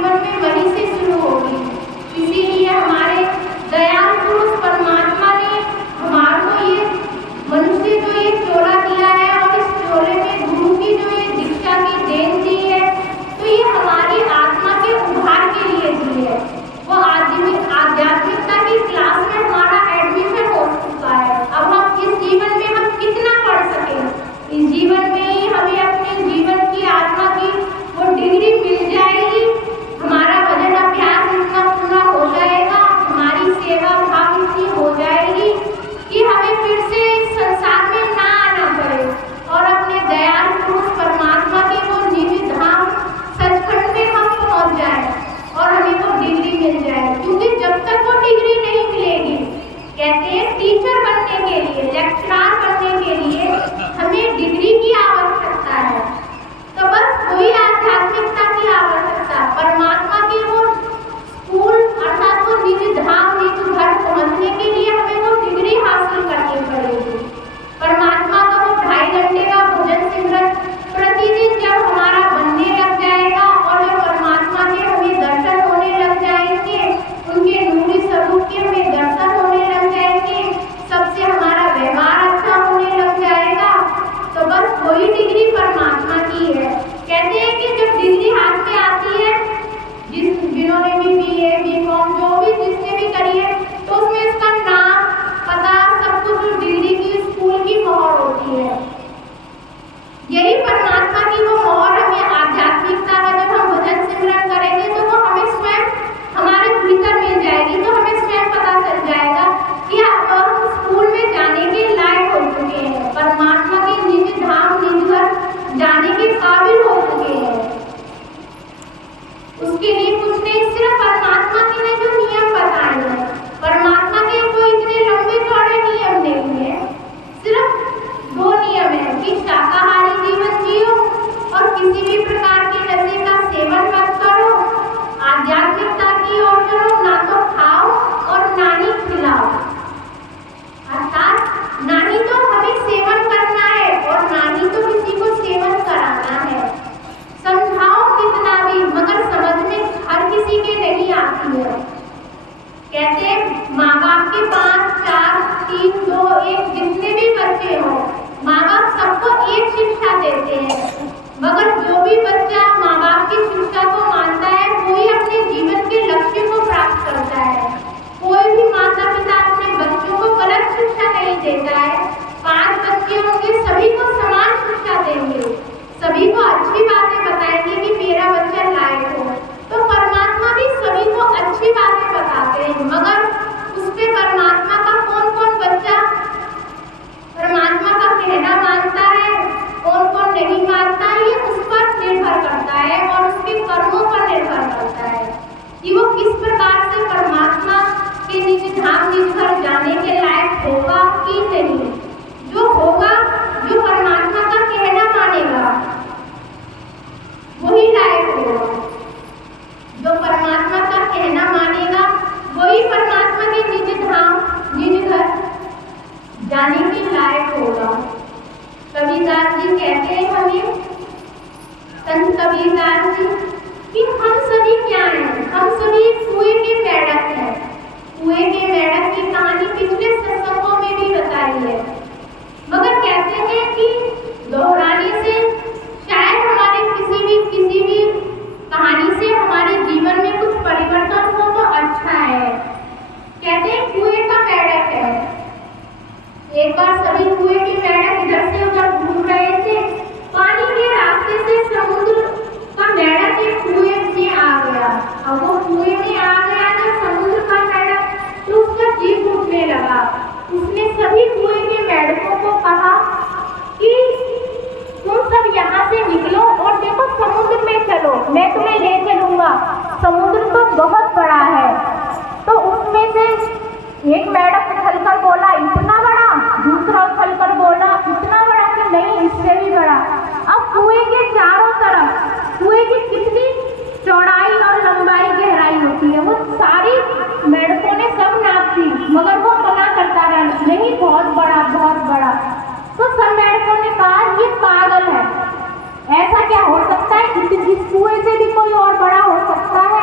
जीवन में वहीं से शुरू होगी। इसीलिए हमारे दयाल पुरुष परमात्मा ने हमारे ये मनुष्य जो ये चोला दिया है और इस चोले में गुरु की जो ये दीक्षा की देन दी है, तो ये हमारी आत्मा के उद्धार के लिए दी है। वो आध्यात्मिकता की क्लास में हमारा एडमिशन हो चुका है। अब हम इस जीवन में हम कितना पढ़ सकें, इस जीवन में ही हमें अपने जीवन की आत्मा की वो डिग्री मिल जाएगी। हमारा भजन अभ्यास इतना पूरा हो जाएगा, हमारी सेवा भाव इतनी हो जाएगी कि हमें फिर से इस संसार में ना आना पड़े और अपने दयाल पुरुष परमात्मा के वो निज धाम सचखंड में हम पहुंच जाए और हमें वो डिग्री मिल जाए। क्योंकि जब तक वो डिग्री नहीं मिलेगी, कहते हैं टीचर बनने के लिए, लेक्चरर बनने के लिए हमें डिग्री की आवश्यकता है। तो बस वही आध्यात्मिकता की आवश्यकता, परमात्मा के वो स्कूल अर्थात वो निज धाम निज घर पहुंचने के लिए हमें वो डिग्री हासिल करनी पड़ेगी। परमात्मा का वो 2.5 घंटे का भजन सिमरन प्रतिदिन जब हमारा बनने लग जाएगा और जब परमात्मा के हमें दर्शन होने लग जाएंगे, उनके नूरी स्वरूप के हमें दर्शन होने लग जाएंगे, सबसे हमारा व्यवहार अच्छा होने लग जाएगा, तो बस वही डिग्री परमात्मा की है। कहते हैं कि जब डिग्री हाथ में आती है, जिन्होंने भी BA BCom जो भी जिसने भी करी है, तो उसमें इसका नाम पता सब कुछ डिग्री की स्कूल की मोहर होती है। यही परमात्मा की वो मोहर हमें आध्यात्मिकता का जब हम भजन सिमरन करेंगे तो वो हमें स्वयं हमारे भीतर मिल जाएगी। तो हमें स्वयं पता चल जाएगा कि अब हम स्कूल में जाने के लायक हो चुके हैं, परमात्मा के निज धाम निज घर जाने के काबिल हो चुके हैं। उसके लिए कुछ नहीं, सिर्फ परमात्मा के ने जो नियम बताए हैं, परमात्मा के कोई इतने लंबे चौड़े नियम नहीं है। सिर्फ 2 नियम है कि शाकाहारी जीवन जियो और किसी भी प्रकार के नशे का सेवन मत करो, आध्यात्मिकता की ओर चलो, ना तो खाओ और ना ही खिलाओ। अर्थात ना ही तो हमें सेवन करना है और ना ही तो किसी को सेवन कराना है। समझाओ कितना भी, मगर समझ में हर किसी के नहीं आती है। कहते हैं माँ बाप के 5 4 3 2 1 जितने भी बच्चे हो, माँ बाप सबको एक शिक्षा देते हैं, मगर जो भी बच्चा माँ बाप की शिक्षा को मानता है वही अपने जीवन के लक्ष्य को प्राप्त करता है। कोई भी माता पिता अपने बच्चों को गलत शिक्षा नहीं देता है। 5 बच्चे होंगे, सभी को समान शिक्षा देंगे, सभी को अच्छी बातें बताएंगे कि मेरा बच्चा लायक हो। तो परमात्मा भी सभी को अच्छी बातें बताते हैं, मगर उस पे परमात्मा का कौन कौन बच्चा परमात्मा का कहना मानता है, कौन कौन नहीं मानता है, ये उस पर निर्भर करता है और उसके कर्मों पर निर्भर करता है कि वो किस प्रकार से परमात्मा के निज धाम निज घर जाने के लायक होगा कि नहीं। जो होगा, जो परमात्मा का कहना मानेगा वही लायक होगा, जो परमात्मा का कहना मानेगा वही परमात्मा के निज धाम निज घर जाने के लायक होगा। कबीरदास जी कहते हैं हमें, संत कबीरदास जी, कि हम सभी क्या हैं, हम सभी कुएं के मेढक हैं। कुएं के मेढक की कहानी पिछले सत्संगों में भी बताई है, मगर कहते हैं कि दोहराने से शायद हमारे किसी भी कहानी से हमारे जीवन में कुछ परिवर्तन हो तो अच्छा है। कहते हैं कुएं का मेढक है। एक बार सभी कुएं के मेढक इधर से उधर घूम रहे थे, पानी के रास्ते से समुद्र का मेढक एक कुएं में आ गया। अब वो कुएं में आ गया जब समुद्र का मेढक, तो उसका जी घुटने लगा। उसने सभी कुएं के मेढकों को कहा कि तुम सब यहाँ से निकलो और देखो समुद्र में चलो, मैं तुम्हें ले चलूंगा, समुद्र तो बहुत बड़ा है। तो उसमें से एक मेढक उछलकर बोला इतना बड़ा, दूसरा उछलकर बोला इतना बड़ा कि नहीं इससे भी बड़ा। अब कुएं के चारों तरफ कुएं की कितनी चौड़ाई और लंबाई गहराई होती है वो सारी मेढकों ने सब नाप दी, मगर वो मना करता रहा नहीं बहुत बड़ा बहुत बड़ा। तो सब मेढकों ने कहा ये पागल है, ऐसा क्या हो सकता है, इस कुएं से भी कोई और बड़ा हो सकता है।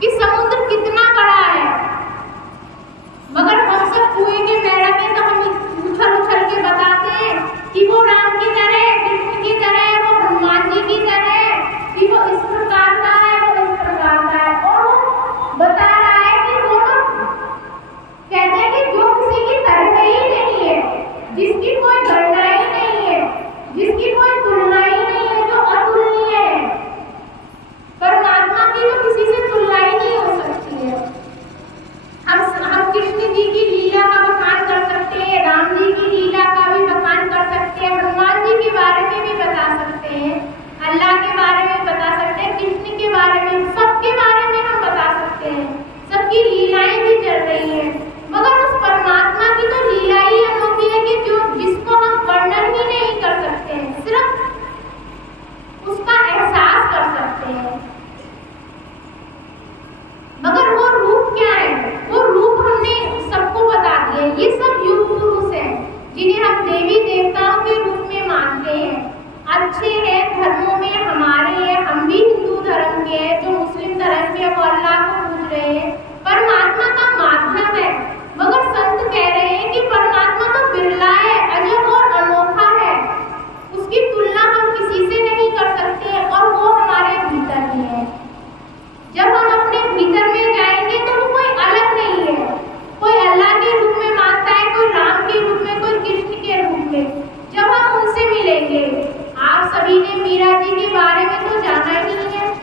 कि समुद्र कितना बड़ा है, मगर हम सब कुएं के मेढ़ा में तो हम उछल उछल के बताते हैं कि वो राम की तरह, कृष्ण की तरह, वो हनुमान जी की तरह, कि वो इस प्रकार का है, वो इस प्रकार का है। और वो बता रहा है कि वो तो कहते हैं कि जो किसी की तरह ही नहीं है, जिसकी कोई गणना ही नहीं है, जिसकी कोई तुलना ही नहीं है, जो अतुलनीय है, परमात्मा की तो किसी से तुलना ही नहीं हो सकती है। हम कृष्ण जी की लीला का बखान कर सकते हैं, राम जी की लीला का भी बखान कर सकते हैं, हनुमान जी के बारे में भी बता सकते हैं, अल्लाह के बारे में बता सकते हैं, कृष्ण के बारे में, सबके बारे में हम बता सकते हैं, सबकी लीलाएं भी चल रही हैं। मगर उस परमात्मा की तो लीला ही अनोखी है कि जो जिसको हम वर्णन ही नहीं कर सकते हैं, सिर्फ उसका एहसास कर सकते हैं। मगर वो रूप क्या है? वो रूप हमने सबको बता दिया। ये सब युग पुरुष हैं जिन्हें हम देवी देवताओं के रूप में मानते हैं, अच्छे हैं, धर्मों में हमारे हैं, हम भी हिंदू धर्म के हैं, जो मुस्लिम धर्म के वो अल्लाह को पूज रहे हैं, परमात्मा का माध्यम है। मगर संत कह रहे हैं कि परमात्मा तो बिरला है, अजब और अनोखा है, उसकी तुलना हम किसी से नहीं कर सकते और वो हमारे भीतर ही है। जब हम अपने भीतर में जाएंगे तो वो कोई अलग नहीं है, कोई अल्लाह के रूप में मानता है, कोई राम के रूप में, कोई कृष्ण के रूप में। जब हम उनसे मिलेंगे, आप सभी ने मीरा जी के बारे में तो जाना ही है,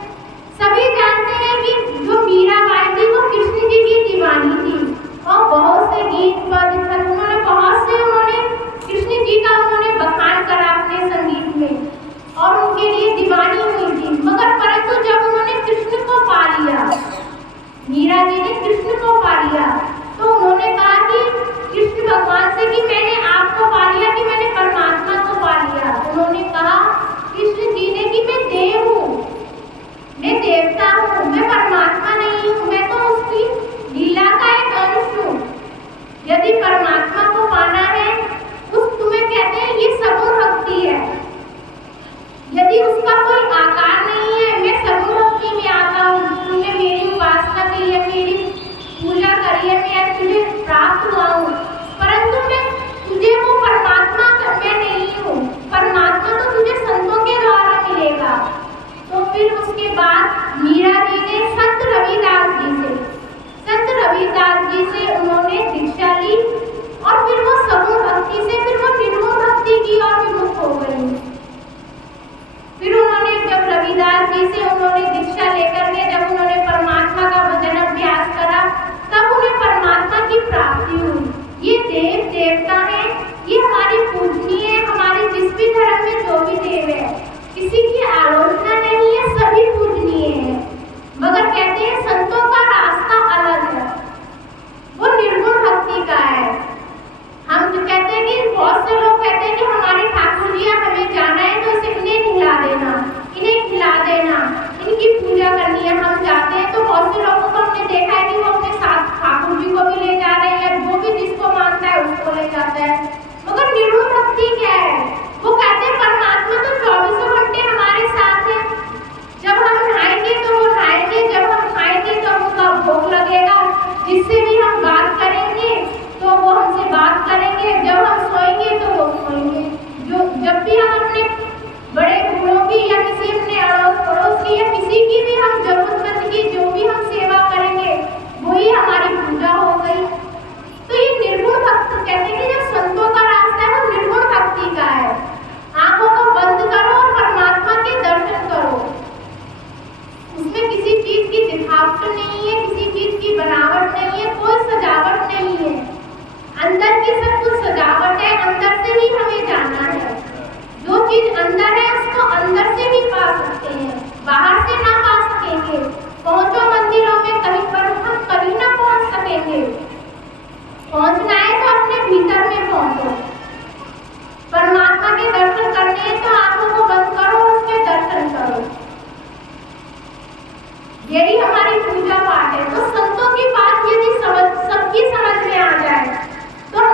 सभी जानते हैं कि जो मीराबाई थी वो कृष्ण जी की दीवानी थी और बहुत से गीत पद उन्होंने बहुत से कृष्ण जी का उन्होंने बखान करा अपने संगीत में और उनके लिए दीवानी हुई थी। मगर परंतु जब उन्होंने कृष्ण को पा लिया, मीरा जी ने कृष्ण को पा लिया, तो उन्होंने कहा कि कृष्ण भगवान से कि मैंने आपको पा लिया, कि मैंने परमात्मा को पा लिया। उन्होंने कहा कृष्ण जी ने कि मैं देव हूँ, मैं देवता हूँ, मैं परमात्मा नहीं हूँ, मैं तो उसकी लीला का एक अंश हूँ। यदि परमात्मा को पाना है, उस तुम्हें कहते हैं ये सगुण भक्ति है। यदि उसका कोई आकार नहीं है, मैं सगुण भक्ति में आता हूँ, तुमने मेरी उपासना की है, मेरी पूजा करी है, मैं तुझे प्राप्त हुआ हूँ, परंतु मैं तुझे वो परमात्मा मैं नहीं हूँ, परमात्मा तो तुझे संतों के द्वारा मिलेगा। तो फिर उसके बाद मीरा जी ने संत रविदास जी से उन्होंने दीक्षा ली और फिर वो सगुण भक्ति से फिर वो निर्गुण भक्ति की और विमुख हो गई। फिर उन्होंने जब रविदास जी से उन्होंने दीक्षा लेकर के जब उन्होंने परमात्मा का भजन अभ्यास करा, तब उन्हें परमात्मा की प्राप्ति हुई। ये देव देवता हैं, ये हमारी पूजनीय है, हमारे जिस भी धर्म में जो भी देव है, किसी की आलोचना नहीं है, सभी पूजनीय है। मगर कहते हैं संतों का रास्ता अलग है, वो निर्गुण भक्ति का है। हम जो कहते हैं कि बहुत से लोग कहते हैं कि हमारे ठाकुर जी हमें जाना है तो इसे इन्हें खिला देना, इन्हें खिला देना, इनकी पूजा करनी है। हम जाते हैं तो बहुत से लोगों को हमने देखा है कि वो अपने साथ ठाकुर जी को भी ले जा रहे हैं, जो भी जिसको मानता है उसको ले जाता है। मगर निर्गुण भक्ति क्या है? वो कहते हैं परमात्मा तो 24